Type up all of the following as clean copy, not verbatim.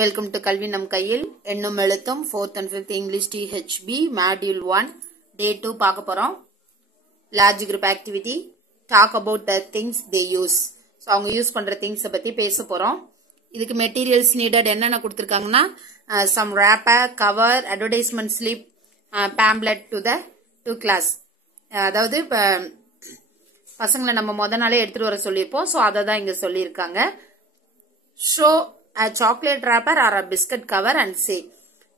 Welcome to Kalvi Nam Kayil Ennum Eluthum 4th and 5th English THB Module 1 Day 2 பார்க்க போறோம். Large group activity talk about the things they use. So அவங்க use பண்ற things பத்தி பேச போறோம். இதுக்கு materials needed என்னென்ன கொடுத்திருக்காங்கன்னா some wrapper, cover, advertisement slip, pamphlet to class. அதாவது பசங்களை நம்ம முத நாளே எடுத்துட்டு வர சொல்லிருப்போம். சோ அத தான் இங்க சொல்லிருக்காங்க. Show a chocolate wrapper or a biscuit cover and say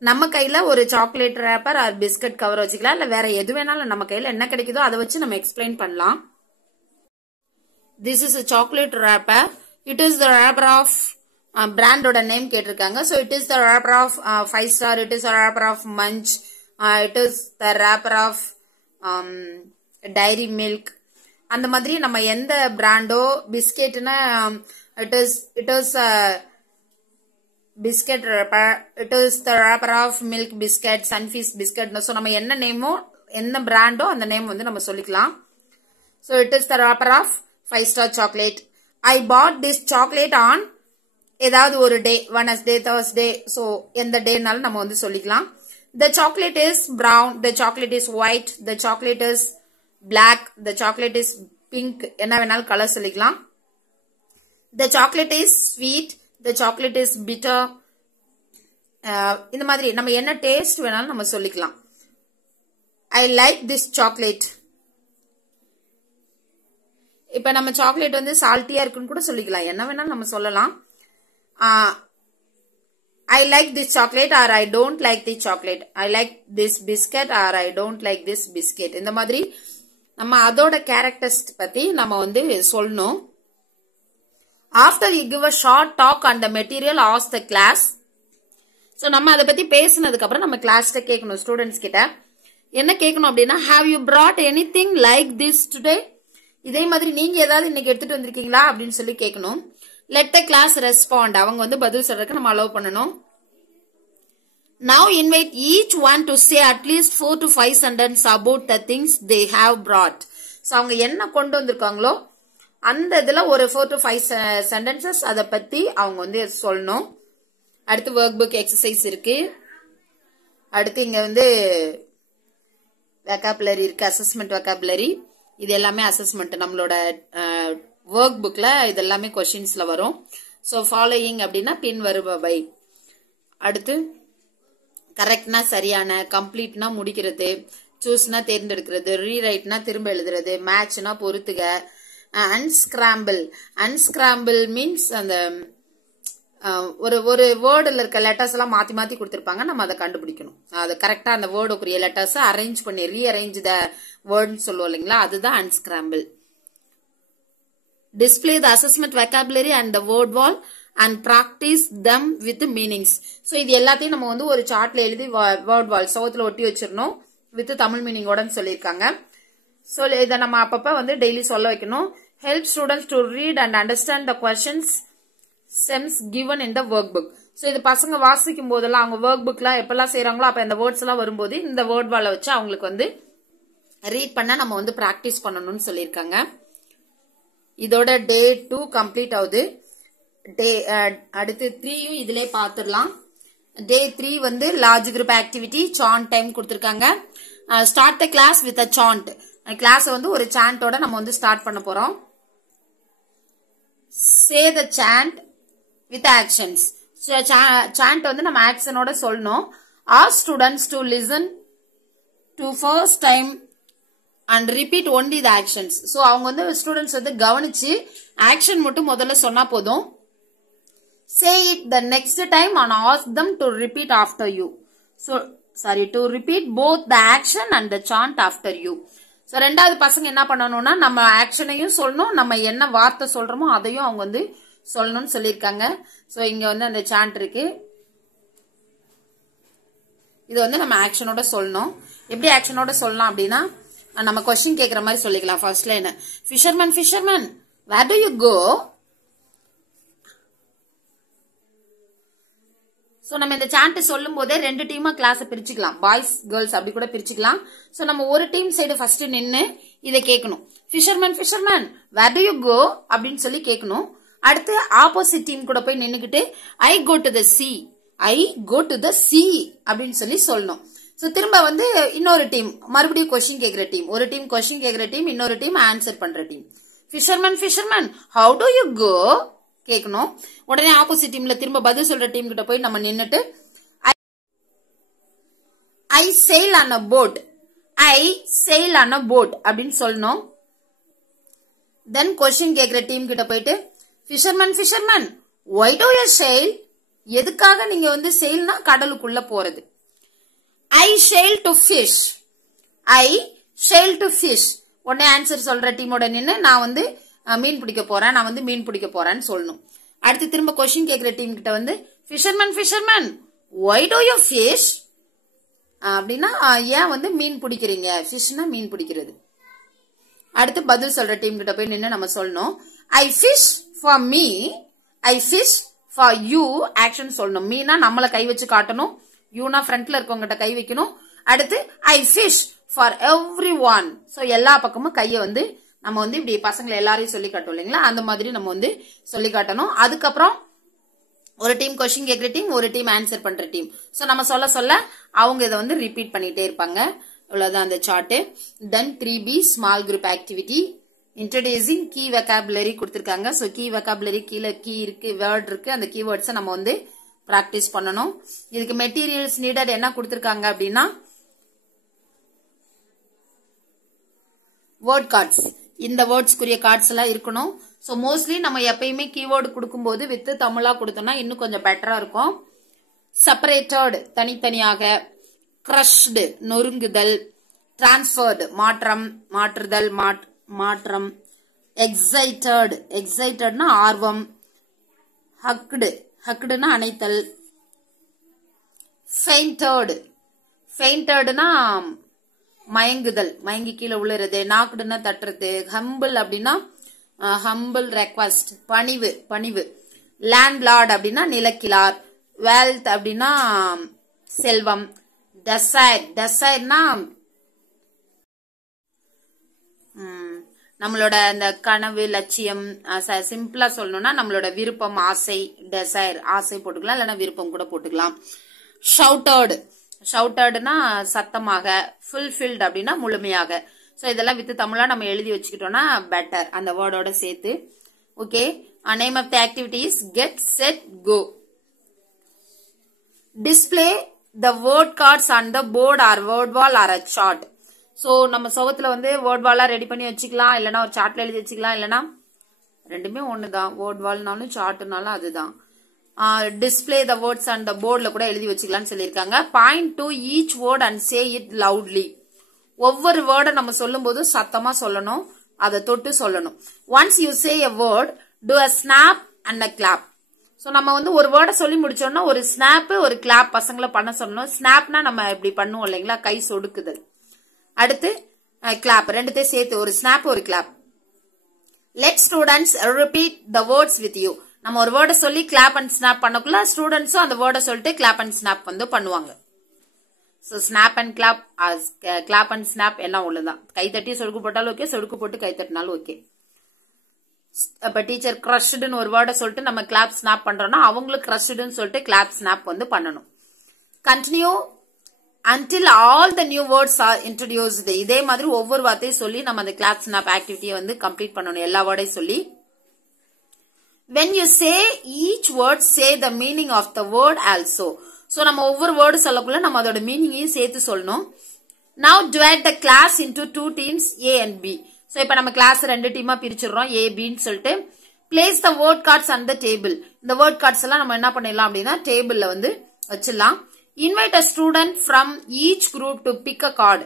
நம்ம கையில ஒரு chocolate wrapper or biscuit cover வச்சுக்கலாம் இல்ல வேற எது வேணாலும் நம்ம கையில என்ன கிடைக்குதோ அதை வச்சு நம்ம எக்ஸ்பிளைன் பண்ணலாம். This is a chocolate wrapper. It is the wrapper of brand oda name கேட்டிருக்காங்க. So it is the wrapper of 5 star, it is the wrapper of Munch, it is the wrapper of Dairy Milk. அந்த மாதிரி நம்ம எந்த Brando பிஸ்கெட்னா it is biscuit wrapper, it is the wrapper of milk biscuit, Sunfeast biscuit. So நம்ம என்ன நேமோ என்ன Brando அந்த name வந்து நம்ம சொல்லிக்கலாம். So it is the wrapper of 5 star chocolate. I bought this chocolate on ஏதாவது ஒரு டே, Wednesday, Thursday. So எந்த டேனாலும் நம்ம வந்து சொல்லிக்கலாம். The chocolate is brown, the chocolate is white, the chocolate is black, the chocolate is pink. என்ன வேணாலும் colour சொல்லிக்கலாம். The chocolate is sweet, the chocolate is bitter. இந்த மாதிரி நம்ம என்ன டேஸ்ட் வேணாலும் நம்ம சொல்லிக்கலாம். I like this chocolate. இப்ப நம்ம சாக்லேட் வந்து சால்ட்டியா இருக்குன்னு கூட சொல்லிக்கலாம். என்ன வேணாலும் நம்ம சொல்லலாம். I like this chocolate or I don't like this chocolate. I like this biscuit or I don't like this biscuit. இந்த மாதிரி நம்ம அதோட கேரக்டர்ஸ் பத்தி நம்ம வந்து சொல்லணும். After you give a short talk on the material, ask the class. So நம்ம அதை பத்தி பேசினதுக்கு அப்புறம் நம்ம கிளாஸ்ல கேட்கணும் ஸ்டூடெண்ட்ஸ் கிட்ட. என்ன கேட்கணும் அப்படின்னா, have you brought anything like this today? இதே மாதிரி நீங்க ஏதாவது இன்னைக்கு எடுத்துட்டு வந்திருக்கீங்களா அப்படின்னு சொல்லி கேட்கணும். Let the class respond. அவங்க வந்து பதில் சொல்றதுக்கு நம்ம அலோவ் பண்ணணும். Now invite each one to say at least 4 to 5 sentences about the things they have brought. So அவங்க என்ன கொண்டு வந்திருக்காங்களோ அந்த இதுல ஒரு 4 to 5 sentences அத பத்தி அவங்க வந்து சொல்லணும். அடுத்து ஒர்க் புக் எக்ஸசைஸ் இருக்கு. அடுத்து இங்க வந்து வெக்காபுலரி இருக்கு, அசஸ்மெண்ட் வெக்காபுலரி. இது எல்லாமே அசஸ்மெண்ட் நம்மளோட ஒர்க் புக்ல இது எல்லாமே கொஸ்டின்ஸ்ல வரும். சோ ஃபாலோயிங் அப்படின்னா பின் வருபவை. அடுத்து கரெக்ட்னா சரியான, கம்ப்ளீட்னா முடிக்கிறது, சூஸ்னா தேர்ந்தெடுக்கிறது, ரீரைட்னா திரும்ப எழுதுறது, மேட்ச்னா பொறுத்துக, unscramble. Unscramble means அந்த ஒரு வேர்டுல இருக்க லெட்டர்ஸ் எல்லாம் மாத்தி மாத்தி கொடுத்திருப்பாங்க, நம்ம அதை கண்டுபிடிக்கணும். அது கரெக்டா அந்த வேர்டுக்குரிய லெட்டர்ஸ் அரேஞ்ச் பண்ணி ரீஅரேஞ்ச் த வேர்ட்னு சொல்லுவோம் இல்லைங்களா, அதுதான் unscramble. Display the assessment vocabulary and the word wall and practice them with meanings. So இது எல்லாத்தையும் நம்ம வந்து ஒரு சார்ட்ல எழுதி வேர்ட் வால் சவுத்துல ஒட்டி வச்சிடணும் வித் தமிழ் மீனிங்கோடன்னு சொல்லியிருக்காங்க. ஸோ இதை நம்ம அப்பப்ப வந்து டெய்லி சொல்ல வைக்கணும். Help students to read and understand the questions stems given in the workbook. So இது பசங்க வாசிக்கும் போதெல்லாம் அவங்க ஒர்க் புக்லாம் எப்பெல்லாம் செய்யறாங்களோ அப்ப இந்த வேர்ட்ஸ் எல்லாம் வரும்போது இந்த வேர்ட் வாலை வச்சு அவங்களுக்கு வந்து ரீட் பண்ண நம்ம வந்து பிராக்டிஸ் பண்ணணும்னு சொல்லியிருக்காங்க. இதோட டே 2 கம்ப்ளீட் ஆகுது. டே அடுத்து 3யும் இதுலயே பாத்துடலாம். டே 3 வந்து large group activity song time கொடுத்திருக்காங்க. Start the class with a song. Class வந்து ஒரு சாண்டோட நம்ம வந்து ஸ்டார்ட் பண்ண போறோம். Say the song with actions. Song வந்து நம்ம ஆக்ஷனோட சொல்லணும். Ask students to listen to first time and repeat only the actions. So அவங்க வந்து ஸ்டூடெண்ட்ஸ் வந்து கவனிச்சு ஆக்ஷன் மட்டும் முதல்ல சொன்னா போதும். Say it the next time and ask them to repeat after you. So to repeat both the action and the chant after you. So ரெண்டாவது பசங்க என்ன பண்ணணும்னா நம்ம ஆக்ஷனையும் சொல்லணும், நம்ம என்ன வார்த்தை சொல்றோமோ அதையும் அவங்க வந்து சொல்லணும்னு சொல்லியிருக்காங்க. சோ இங்க வந்து அந்த சாண்ட் இருக்கு. இது வந்து நம்ம ஆக்ஷனோட சொல்லணும். எப்படி ஆக்ஷனோட சொல்லலாம் அப்படின்னா நம்ம கொஸ்டின் கேக்குற மாதிரி சொல்லிக்கலாம். First line, fisherman fisherman where do you go. So நம்ம இந்த சாண்ட் சொல்லும் போதே 2 டீமா கிளாஸ் பிரிச்சுக்கலாம், பாய்ஸ் கேர்ள்ஸ் அப்படி கூட பிரிச்சுக்கலாம். சோ நம்ம ஒரு டீம் சைடு ஃபர்ஸ்ட் நின்னு இதை கேட்கணும். Fisherman fisherman where do you go அப்படின்னு சொல்லி கேட்கணும். அடுத்து ஆப்போசிட் டீம் கூட போய் நின்னுக்கிட்டு I go to the sea, I go to the sea அப்படின்னு சொல்லி சொல்லணும். சோ திரும்ப வந்து இன்னொரு டீம் மறுபடியும் கொஸ்டின் கேக்குற டீம், ஒரு டீம் கொஸ்டின் கேக்குற டீம், இன்னொரு டீம் ஆன்சர் பண்ற team. Fisherman fisherman how do you go கேட்கணும். உடனே ஆப்போசிட் டீம்ல திரும்ப பதில் சொல்ற டீம் கிட்ட போய் நம்ம நின்னுட்டு I sail on a boat, I sail on a boat அப்படின்னு சொல்லணும். தென் கொஸ்டின் கேக்குற டீம் கிட்ட போயிட்டு fisherman fisherman why do you sail, எதுக்காக நீங்க வந்து செயில்னா கடலுக்குள்ள போறது. I sail to fish, I sail to fish. உடனே ஆன்சர் சொல்ற டீமோட நின்று நான் வந்து மீன் பிடிக்க போறேன், நான் வந்து மீன் பிடிக்க போறேன்னு சொல்லணும். அடுத்து திரும்ப கொஸ்டின் கேக்குற டீம் கிட்ட வந்து fisherman fisherman why do you fish அப்படின்னா ஏன் வந்து மீன் பிடிக்கிறீங்க, ஃபிஷ்னா மீன் பிடிக்கிறது. அடுத்து பதில் சொல்ற டீம் கிட்ட போய் நின்று நம்ம சொல்லணும் I fish for me, I fish for you action சொல்லணும். மீனா நம்மள கை வச்சு காட்டணும், யூனா ஃப்ரண்ட்ல இருக்கவங்கிட்ட கை வைக்கணும். அடுத்து I fish for everyone. So எல்லா பக்கமும் கைய வந்து நம்ம வந்து இப்படி பசங்களை எல்லாரையும் சொல்லி காட்டும் இல்லைங்களா, அந்த மாதிரி நம்ம வந்து சொல்லி காட்டணும். அதுக்கப்புறம் ஒரு டீம் கொஸ்டின் கேட்கிற டீம், ஒரு டீம் ஆன்சர் பண்ற டீம். சோ நம்ம சொல்ல சொல்ல அவங்க இதை வந்து ரிப்பீட் பண்ணிட்டே இருப்பாங்க. இவ்வளவுதான் அந்த chart. Then 3B small group activity introducing key vocabulary கொடுத்திருக்காங்க. சோ கீ வெக்காபுலரி கீழே கீ இருக்கு, வேர்ட் இருக்கு, அந்த கீவேர்ட்ஸை நம்ம வந்து பிராக்டிஸ் பண்ணணும். இதுக்கு மெட்டீரியல்ஸ் நீடட் என்ன கொடுத்திருக்காங்க அப்படின்னா வேர்ட் கார்ட்ஸ், இந்த வேர்ட்ஸ்க்குரிய கார்ட்ஸ் எல்லாம் இருக்கணும். சோ மோஸ்ட்லி நம்ம எப்பயுமே கீவேர்டு கொடுக்கும்போது வித் தமிழா கொடுத்தோம்னா இன்னும் கொஞ்சம் பெட்டரா இருக்கும். செப்பரேட்டட் தனித்தனியாக, கிரஷ்டு நொறுங்குதல், டிரான்ஸ்பர்டு மாற்றம் மாற்றுதல் மாற்றம், எக்ஸைட்டட் எக்ஸைட்டட்னா ஆர்வம், ஹக்டு ஹக்டுனா அணைத்தல், ஃபெயிண்டட் ஃபெயிண்டட்னா மயங்குதல் மயங்கி கீழே விழுறது, நாக்குடுன்னா தட்டுறது, ஹம்பிள் அப்படின்னா ஹம்பிள் ரெக்வஸ்ட் பணிவு பணிவு, லேண்ட்லார்ட் அப்படின்னா நிலக்கிழார், வெல்த் அப்படின்னா செல்வம், டெசைர் டெசைர்னா நம்மளோட அந்த கனவு லட்சியம், சிம்பிளா சொல்லணும்னா நம்மளோட விருப்பம் ஆசை, டெசைர் ஆசை போட்டுக்கலாம், இல்லைன்னா விருப்பம் கூட போட்டுக்கலாம். ஷவுட்டட் ஷவுட்டட்னா சத்தமாக, ஃபுல்ஃபில்ட் அப்படின்னா முழுமையாக. சோ இதெல்லாம் வித் தமிழா நம்ம எழுதி வச்சுக்கிட்டோம்னா பெட்டர் அந்த வேர்டோட சேர்த்து. Okay, name of the activity is get set go. Display the word cards on the board or word wall or a chart. So நம்ம சவத்துல வந்து வேர்ட் வாலா ரெடி பண்ணி வச்சுக்கலாம், இல்லைன்னா ஒரு சார்ட்ல எழுதி வச்சுக்கலாம், இல்லைன்னா ரெண்டுமே ஒண்ணுதான், வேர்ட் வால்னாலும் சார்ட்னாலும் அதுதான். Display the words and the போர்ட்ல கூட எழுதி வச்சுக்கலாம்னு சொல்லியிருக்காங்க. Point to each word and say it loudly. ஒவ்வொரு வேர்டை நம்ம சொல்லும் போது சத்தமா சொல்லணும், அதை தொட்டு சொல்லணும். Once you say a word to a snap and a clap. So நம்ம வந்து ஒரு வேர்டை சொல்லி முடிச்சோம்னா ஒரு ஸ்னாப் ஒரு கிளாப் பசங்களை பண்ண சொல்லணும். ஸ்னாப்னா நம்ம இப்படி பண்ணுவோம் இல்லைங்களா, கை சொடுக்குதல். அடுத்து கிளாப், ரெண்டுத்தையும் சேர்த்து ஒரு ஸ்னாப் ஒரு clap. Let students repeat the words with you. நம்ம ஒரு வேர்டை சொல்லி கிளாப் அண்ட் ஸ்னாப் பண்ணக்குள்ள ஸ்டூடெண்ட்ஸும் அந்த வேர்டை சொல்லிட்டு கிளாப் அண்ட் ஸ்னாப் வந்து பண்ணுவாங்க. So snap and clap, clap and snap எல்லாம் ஒண்ணுதான். கை தட்டி சொடுக்கு போட்டாலும் ஓகே, சொடுக்கு போட்டு கை தட்டினாலும் ஓகே. இப்ப டீச்சர் கிரஷ்டுன்னு ஒரு வேர்டை சொல்லிட்டு நம்ம கிளாப் ஸ்னாப் பண்றோம்னா அவங்களுக்கு கிரஷ்டுன்னு சொல்லிட்டு கிளாப் ஸ்னாப் வந்து பண்ணணும். Continue until all the new words are introduced. இதே மாதிரி ஒவ்வொரு வார்த்தையும் சொல்லி நம்ம அந்த கிளாப் ஸ்னாப் ஆக்டிவிட்டியை வந்து கம்ப்ளீட் பண்ணணும், எல்லா வேர்டையும் சொல்லி. when you say each word, say the meaning of the word also. So நம்ம ஒவ்வொரு வேர்டு சொல்லக்குள்ள நம்ம அதோட மீனிங்கையும் சேர்த்து சொல்லணும். now divide the class into two teams A and B. So இப்ப நம்ம கிளாஸ் ரெண்டு டீமா பிரிச்சிடுறோம், A B ன்னு சொல்லிட்டு. place the word cards on the table. இந்த word cards எல்லாம் நம்ம என்ன பண்ணிடலாம் அப்படின்னா டேபிள்ல வந்து வச்சிடலாம். invite a student from each group to pick a card.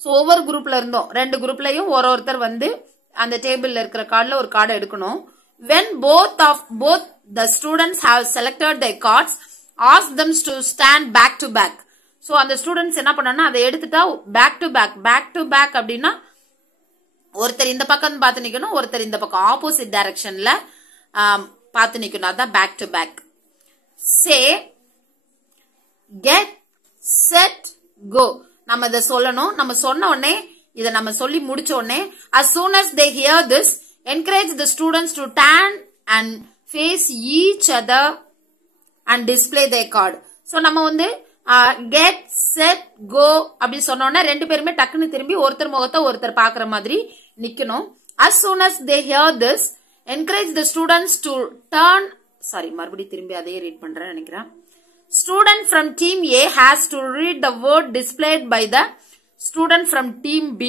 So ஒவ்வொரு குரூப்ல இருந்தோம், ரெண்டு குரூப்லயும் ஒருத்தர் வந்து அந்த டேபிள்ல இருக்கிற கார்டுல ஒரு கார்டு எடுக்கணும். when both the students have selected their cards, ask them to stand back to back. So அந்த ஸ்டூடெண்ட்ஸ் என்ன பண்ணணும்னா அதை எடுத்துட்டா பேக் டு பேக் அப்படின்னா ஒருத்தர் இந்த பக்கம் பார்த்து நிக்கணும், ஒருத்தர் இந்த பக்கம் ஆப்போசிட் டைரக்ஷன்ல பார்த்து நிக்கணும், அதான் back to back. Say get set go. நம்ம இதை சொல்லணும். நம்ம சொன்ன உடனே இதை நம்ம சொல்லி முடிச்ச உடனே as soon as they hear this, encourage the students to turn and face each other and display their card. So நம்ம வந்து get set go அப்படி சொன்னோம்னா ரெண்டு பேருமே டக்குன்னு திரும்பி ஒருத்தர் முகத்தை ஒருத்தர் பாக்குற மாதிரி நிக்கணும். As soon as they hear this, encourage the students to turn. மறுபடி திரும்பி அதே ரீட் பண்றேன் நினைக்கிறேன். Student from team A has to read the word displayed by the student from team B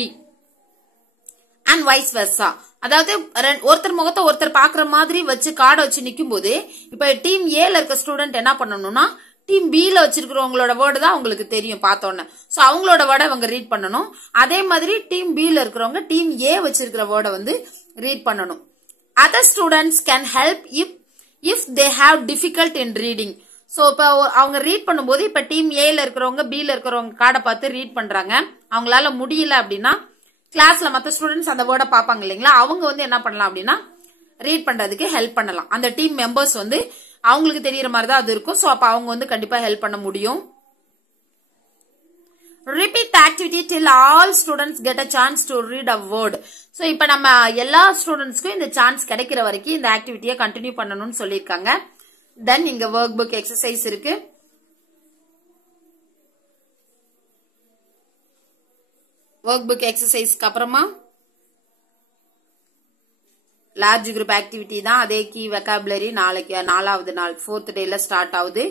and vice versa. அதாவது ஒருத்தர் முகத்தை ஒருத்தர் பாக்குற மாதிரி வச்சு கார்டை வச்சு நிக்கும் போது இப்ப டீம் ஏல இருக்க ஸ்டூடெண்ட் என்ன பண்ணணும்னா டீம் பி ல வச்சிருக்கிறவங்களோட வேர்டு தான் அவங்களுக்கு தெரியும் பார்த்தோன்னே. சோ அவங்களோட வேர்டை அவங்க ரீட் பண்ணணும். அதே மாதிரி டீம் பி ல இருக்கிறவங்க டீம் ஏ வச்சிருக்கிற வேர்டை வந்து ரீட் பண்ணணும். Other students can help if they have difficult in reading. So இப்ப அவங்க ரீட் பண்ணும்போது இப்ப டீம் ஏல இருக்கிறவங்க பி ல இருக்கிறவங்க கார்டை பார்த்து ரீட் பண்றாங்க. அவங்களால முடியல அப்படின்னா கிளாஸ்ல மத்த ஸ்டூடெண்ட்ஸ் அந்த வேர்டை பாப்பாங்க இல்லைங்களா, அவங்க வந்து என்ன பண்ணலாம் அப்படின்னா ரீட் பண்றதுக்கு ஹெல்ப் பண்ணலாம். அந்த டீம் மெம்பர்ஸ் வந்து அவங்களுக்கு தெரியற மாதிரி தான் அது இருக்கும். சோ அப்ப அவங்க வந்து கண்டிப்பா ஹெல்ப் பண்ண முடியும். Repeat the activity till all students get a chance to read a word. So இப்ப நம்ம எல்லா ஸ்டூடெண்ட்ஸ்க்கும் இந்த சான்ஸ் கிடைக்கிற வரைக்கும் இந்த ஆக்டிவிட்டியை கண்டினியூ பண்ணணும்னு சொல்லியிருக்காங்க. தென் இங்க ஒர்க் புக் எக்ஸசைஸ் இருக்கு. ஒர்க் புக் எக்ஸசைஸ்க்கு அப்புறமா லார்ஜ் குரூப் ஆக்டிவிட்டி தான். அதே கீ வெக்காபுலரி நாளைக்கு 4வது நாள் 4th டேல ஸ்டார்ட் ஆகுது.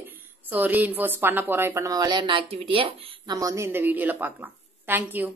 சோ ரீஇன்ஃபோர்ஸ் பண்ண போறோம். இப்ப நம்ம விளையாடின ஆக்டிவிட்டியை நம்ம வந்து இந்த வீடியோல பார்க்கலாம். தேங்க்யூ.